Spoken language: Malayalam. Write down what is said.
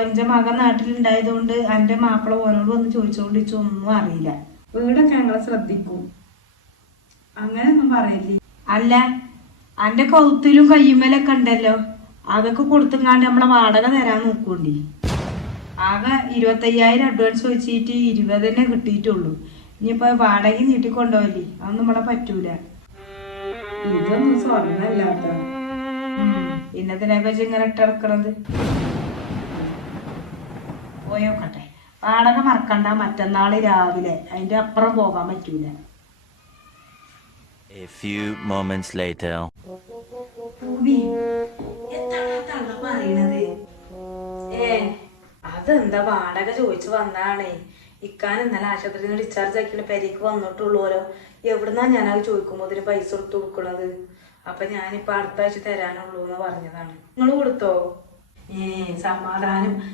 എന്റെ മകൻ നാട്ടിലുണ്ടായതുകൊണ്ട് എന്റെ മാപ്പിള ഓനോട് വന്ന് ചോദിച്ചോണ്ടിച്ചൊന്നും അറിയില്ല. വീടൊക്കെ ഞങ്ങളെ ശ്രദ്ധിക്കും. അങ്ങനെയൊന്നും പറയില്ലേ. അല്ല, എന്റെ കൗത്തിലും കയ്യുമ്മലൊക്കെ ഉണ്ടല്ലോ, അതൊക്കെ കൊടുത്തുങ്ങാണ്ട് നമ്മളെ വാടക തരാൻ നോക്കൂണ്ടി. ആകെ 25,000 അഡ്വാൻസ് വെച്ചിട്ട് 20 കിട്ടിയിട്ടുള്ളൂ. ഇനിയിപ്പോ വാടക നീട്ടിക്കൊണ്ടുപോയില്ലേ, അതൊന്നും നമ്മളെ പറ്റൂല. ഇതൊന്നും സ്വർണ്ണല്ലാത്ത പിന്നതിനെപ്പറ്റി ഇങ്ങനെ ഇട്ടിറക്കണത്. പോയോക്കട്ടെ, വാടക മറക്കണ്ട. മറ്റന്നാള് രാവിലെ, അതിന്റെ അപ്പുറം പോകാൻ പറ്റൂല. A few moments later. അതെന്താ വാടക ചോദിച്ചു വന്നാണേ. ഇക്കാൻ ഇന്നലെ ആശുപത്രിയിൽ നിന്ന് ഡിസ്ചാർജ് ആക്കിയിട്ട് പെരേക്ക് വന്നിട്ടുള്ളൂരോ. എവിടുന്നാ ഞാനത് ചോദിക്കുമ്പോ അതിന് പൈസ കൊടുത്തു കൊടുക്കണത്. അപ്പൊ ഞാനിപ്പോ അടുത്ത ആഴ്ച തരാനുള്ളൂ എന്ന് പറഞ്ഞതാണ്. നിങ്ങൾ കൊടുത്തോ? സമാധാനം.